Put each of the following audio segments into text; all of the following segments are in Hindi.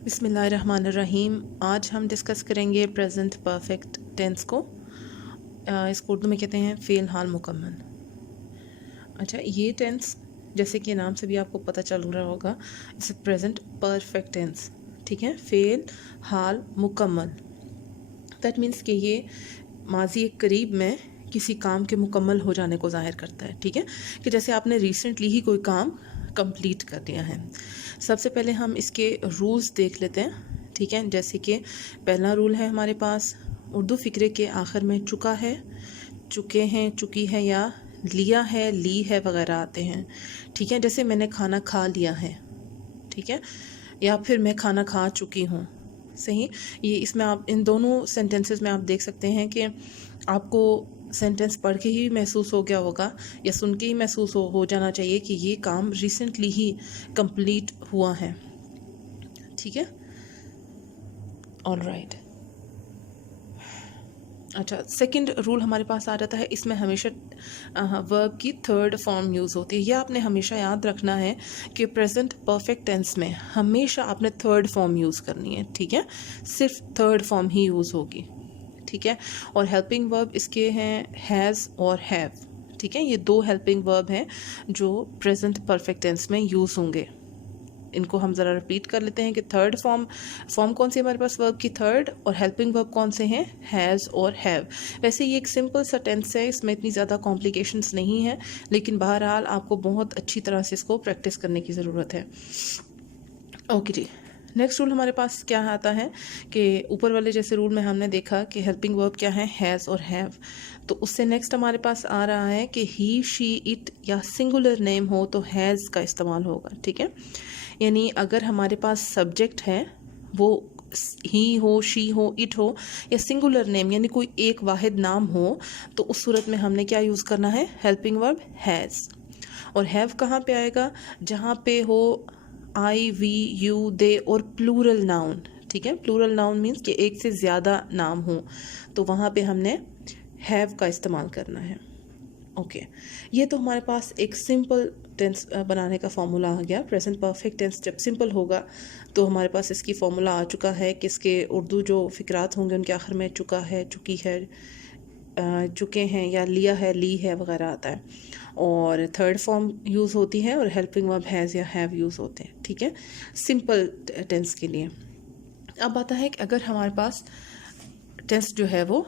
बिस्मिल्लाहिर्रहमानिर्रहीम। आज हम डिस्कस करेंगे प्रेजेंट परफेक्ट टेंस को। इसको उर्दू में कहते हैं फ़ेल हाल मुकम्मल। अच्छा, ये टेंस जैसे कि नाम से भी आपको पता चल रहा होगा, इट्स प्रेजेंट परफेक्ट टेंस। ठीक है, फ़ेल हाल मुकम्मल। दैट मीन्स कि ये माजी करीब में किसी काम के मुकम्मल हो जाने को ज़ाहिर करता है। ठीक है, कि जैसे आपने रिसेंटली ही कोई काम कंप्लीट कर दिया है। सबसे पहले हम इसके रूल्स देख लेते हैं। ठीक है, जैसे कि पहला रूल है हमारे पास, उर्दू फ़िक्रे के आखिर में चुका है, चुके हैं, चुकी है या लिया है, ली है वगैरह आते हैं। ठीक है, जैसे मैंने खाना खा लिया है, ठीक है, या फिर मैं खाना खा चुकी हूँ। सही, ये इसमें आप इन दोनों सेंटेंसेस में आप देख सकते हैं कि आपको सेंटेंस पढ़ के ही महसूस हो गया होगा या सुन के ही महसूस हो जाना चाहिए कि ये काम रिसेंटली ही कंप्लीट हुआ है। ठीक है, ऑल राइट। अच्छा, सेकंड रूल हमारे पास आ जाता है, इसमें हमेशा वर्ब की थर्ड फॉर्म यूज़ होती है। यह आपने हमेशा याद रखना है कि प्रेजेंट परफेक्ट टेंस में हमेशा आपने थर्ड फॉर्म यूज़ करनी है। ठीक है, सिर्फ थर्ड फॉर्म ही यूज़ होगी। ठीक है, और हेल्पिंग वर्ब इसके हैं हैज़ और हैव। ठीक है, ये दो हेल्पिंग वर्ब हैं जो प्रेजेंट परफेक्ट टेंस में यूज़ होंगे। इनको हम ज़रा रिपीट कर लेते हैं कि थर्ड फॉर्म कौन सी हमारे पास वर्ब की, थर्ड, और हेल्पिंग वर्ब कौन से हैं, हैज़ और हैव। वैसे ये एक सिंपल सा टेंस है, इसमें इतनी ज़्यादा कॉम्प्लिकेशंस नहीं है, लेकिन बहरहाल आपको बहुत अच्छी तरह से इसको प्रैक्टिस करने की ज़रूरत है। ओके जी, नेक्स्ट रूल हमारे पास क्या आता है कि ऊपर वाले जैसे रूल में हमने देखा कि हेल्पिंग वर्ब क्या है, हैज़ और हैव, तो उससे नेक्स्ट हमारे पास आ रहा है कि ही, शी, इट या सिंगुलर नेम हो तो हैज़ का इस्तेमाल होगा। ठीक है, यानी अगर हमारे पास सब्जेक्ट है, वो ही हो, शी हो, इट हो, या सिंगुलर नेम यानी कोई एक वाहिद नाम हो, तो उस सूरत में हमने क्या यूज़ करना है, हेल्पिंग वर्ब हैज़। और हैव कहाँ पे आएगा, जहाँ पे हो आई, वी, यू, दे और प्लूरल नाउन। ठीक है, प्लूरल नाउन मीन्स कि एक से ज़्यादा नाम हो, तो वहाँ पे हमने हैव का इस्तेमाल करना है। ओके, ये तो हमारे पास एक सिंपल टेंस बनाने का फॉर्मूला आ गया। प्रेजेंट परफेक्ट टेंस जब सिंपल होगा तो हमारे पास इसकी फॉर्मूला आ चुका है कि इसके उर्दू जो फ़िक्रात होंगे उनके आखिर में चुका है, चुकी है, चुके हैं या लिया है, ली है वगैरह आता है, और थर्ड फॉर्म यूज़ होती है, और हेल्पिंग वर्ब हैज़ या हैव यूज़ होते हैं। ठीक है, सिंपल टेंस के लिए। अब आता है कि अगर हमारे पास टेंस जो है वो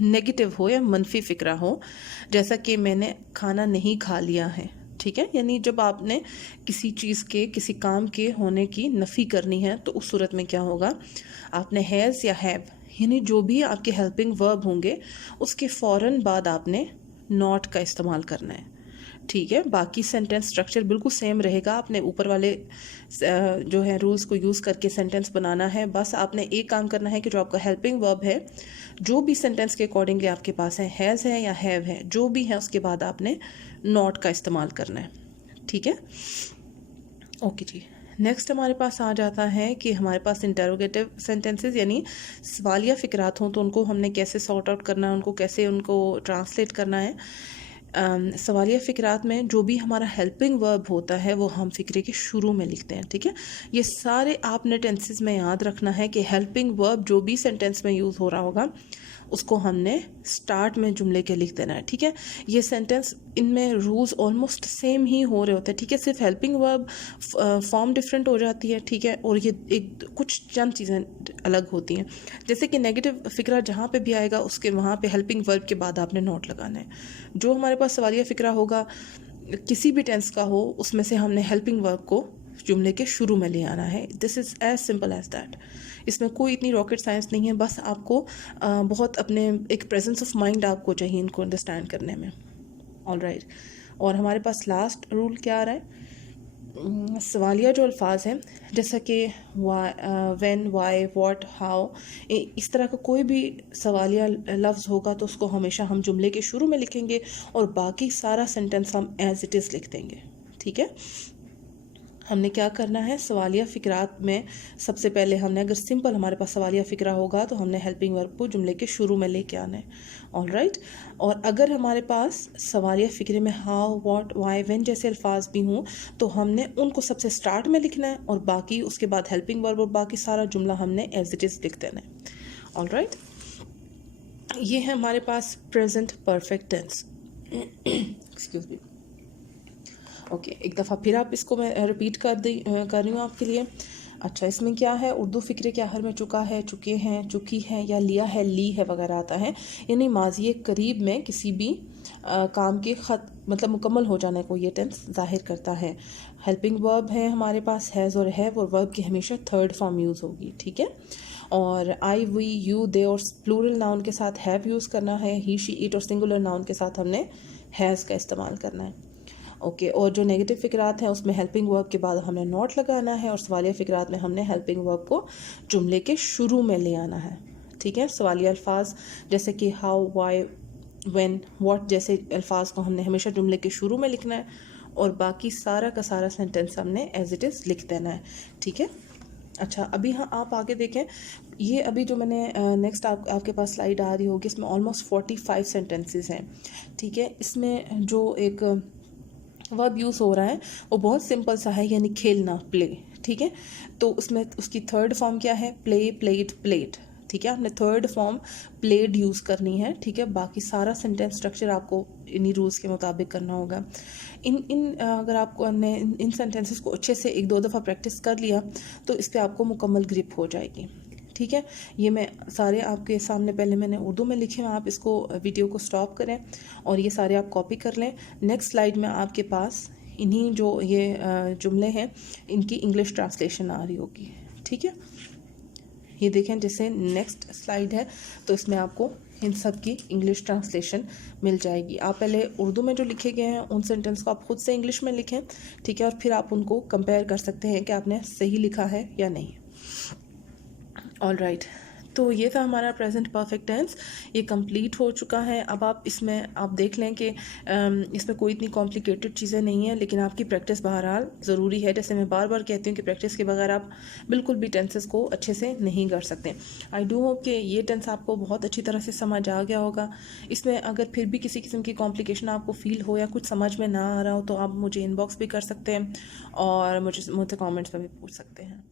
नेगेटिव हो या मनफी फ़िक्रा हो, जैसा कि मैंने खाना नहीं खा लिया है। ठीक है, यानी जब आपने किसी चीज़ के, किसी काम के होने की नफ़ी करनी है, तो उस सूरत में क्या होगा, आपने हैज़ या हैव यानी जो भी आपके हेल्पिंग वर्ब होंगे उसके फ़ौरन बाद आपने नॉट का इस्तेमाल करना है। ठीक है, बाकी सेंटेंस स्ट्रक्चर बिल्कुल सेम रहेगा। आपने ऊपर वाले जो है रूल्स को यूज़ करके सेंटेंस बनाना है। बस आपने एक काम करना है कि जो आपका हेल्पिंग वर्ब है, जो भी सेंटेंस के अकॉर्डिंगली आपके पास है, हैज़ है या हैव है, जो भी है, उसके बाद आपने नॉट का इस्तेमाल करना है। ठीक है, ओके जी। नेक्स्ट हमारे पास आ जाता है कि हमारे पास इंटरोगेटिव सेंटेंसेस यानी सवालिया फ़िक्रात हों तो उनको हमने कैसे सॉर्ट आउट करना है, उनको कैसे उनको ट्रांसलेट करना है। सवालिया फ़िक्रात में जो भी हमारा हेल्पिंग वर्ब होता है वो हम फ़िक्रे के शुरू में लिखते हैं। ठीक है, ये सारे आपने टेंसेस में याद रखना है कि हेल्पिंग वर्ब जो भी सेंटेंस में यूज़ हो रहा होगा उसको हमने स्टार्ट में जुमले के लिख देना है। ठीक है, ये सेंटेंस इनमें रूल्स ऑलमोस्ट सेम ही हो रहे होते हैं। ठीक है, सिर्फ हेल्पिंग वर्ब फॉर्म डिफरेंट हो जाती है। ठीक है, और ये एक कुछ चंद चीज़ें अलग होती हैं, जैसे कि नेगेटिव फ़िक्रा जहाँ पे भी आएगा उसके वहाँ पे हेल्पिंग वर्ब के बाद आपने नोट लगाना है। जो हमारे पास सवालिया फ़िक्रा होगा किसी भी टेंस का हो, उसमें से हमने हेल्पिंग वर्ब को जुमले के शुरू में ले आना है। This is as simple as that. इसमें कोई इतनी रॉकेट साइंस नहीं है, बस आपको बहुत अपने एक प्रेजेंस ऑफ माइंड आपको चाहिए इनको अंडरस्टैंड करने में। ऑल राइट, और हमारे पास लास्ट रूल क्या आ रहा है, सवालिया जो अल्फाज हैं जैसा कि व्हेन, वाई, व्हाट, हाउ, इस तरह का कोई भी सवालिया लफ्ज़ होगा तो उसको हमेशा हम जुमले के शुरू में लिखेंगे और बाकी सारा सेंटेंस हम एज इट इज़ लिख देंगे। ठीक है, हमने क्या करना है, सवालिया फ़िक्रात में सबसे पहले हमने, अगर सिंपल हमारे पास सवालिया फ़िक्रा होगा तो हमने हेल्पिंग वर्ब को जुमले के शुरू में लेके आना है। All right. और अगर हमारे पास सवालिया फ़िक्रे में हाउ, व्हाट, व्हाई, व्हेन जैसे अल्फाज भी हों तो हमने उनको सबसे स्टार्ट में लिखना है और बाकी उसके बाद हेल्पिंग वर्ब और बाकी सारा जुमला हमने एज इट इज़ लिख देना है। All right. ये है हमारे पास present perfect tense. Excuse me. Okay, एक दफ़ा फिर आप इसको मैं रिपीट कर रही हूँ आपके लिए। अच्छा, इसमें क्या है, उर्दू फ़िक्रे के आखिर में चुका है, चुके हैं, चुकी है या लिया है, ली है वगैरह आता है, यानी माजी करीब में किसी भी काम के ख़त मतलब मुकम्मल हो जाने को ये टेंस ज़ाहिर करता है। हेल्पिंग वर्ब है हमारे पास हैज़ और हैव, और वर्ब की हमेशा थर्ड फॉर्म यूज़ होगी, ठीक है। और आई, वी, यू, दे और प्लूरल नाउन के साथ हैव यूज़ करना है। ही, शी, इट और सिंगुलर नाउन के साथ हमने हैज़ का इस्तेमाल करना है। ओके, और जो नेगेटिव फ़िक्रात हैं उसमें हेल्पिंग वर्ब के बाद हमने नॉट लगाना है, और सवालिया फ़िक्रात में हमने हेल्पिंग वर्ब को जुमले के शुरू में ले आना है, ठीक है। सवालिया अल्फाज जैसे कि हाउ, वाई, व्हेन, व्हाट जैसे अल्फाज को हमने हमेशा जुमले के शुरू में लिखना है और बाकी सारा का सारा सेंटेंस हमने एज इट इज़ लिख देना है, ठीक है। अच्छा, अभी हाँ आप आगे देखें, ये अभी जो मैंने नेक्स्ट आपके पास स्लाइड आ रही होगी, इसमें ऑलमोस्ट 45 सेंटेंसेस हैं, ठीक है। इसमें जो एक वर्ब यूज़ हो रहा है वो बहुत सिंपल सा है, यानी खेलना, प्ले, ठीक है। तो उसमें उसकी थर्ड फॉर्म क्या है, प्ले, प्लेड, प्लेड, ठीक है। आपने थर्ड फॉर्म प्लेड यूज़ करनी है, ठीक है। बाकी सारा सेंटेंस स्ट्रक्चर आपको इन्हीं रूल्स के मुताबिक करना होगा। अगर आपको ने इन सेंटेंसेस को अच्छे से एक दो दफ़ा प्रैक्टिस कर लिया तो इस पर आपको मुकम्मल ग्रिप हो जाएगी, ठीक है। ये मैं सारे आपके सामने पहले मैंने उर्दू में लिखे हैं, आप इसको वीडियो को स्टॉप करें और ये सारे आप कॉपी कर लें। नेक्स्ट स्लाइड में आपके पास इन्हीं जो ये जुमले हैं इनकी इंग्लिश ट्रांसलेशन आ रही होगी, ठीक है। ये देखें, जैसे नेक्स्ट स्लाइड है तो इसमें आपको इन सब की इंग्लिश ट्रांसलेशन मिल जाएगी। आप पहले उर्दू में जो लिखे गए हैं उन सेंटेंस को आप खुद से इंग्लिश में लिखें, ठीक है, और फिर आप उनको कंपेयर कर सकते हैं कि आपने सही लिखा है या नहीं। ऑल राइट, तो ये था हमारा प्रेजेंट परफेक्ट टेंस, ये कंप्लीट हो चुका है। अब आप इसमें आप देख लें कि इसमें कोई इतनी कॉम्प्लिकेटेड चीज़ें नहीं हैं, लेकिन आपकी प्रैक्टिस बहरहाल ज़रूरी है। जैसे मैं बार बार कहती हूँ कि प्रैक्टिस के बगैर आप बिल्कुल भी टेंसेस को अच्छे से नहीं कर सकते। आई डू होप कि ये टेंस आपको बहुत अच्छी तरह से समझ आ गया होगा। इसमें अगर फिर भी किसी किस्म की कॉम्प्लिकेशन आपको फ़ील हो या कुछ समझ में ना आ रहा हो तो आप मुझे इनबॉक्स भी कर सकते हैं और मुझसे कॉमेंट्स में भी पूछ सकते हैं।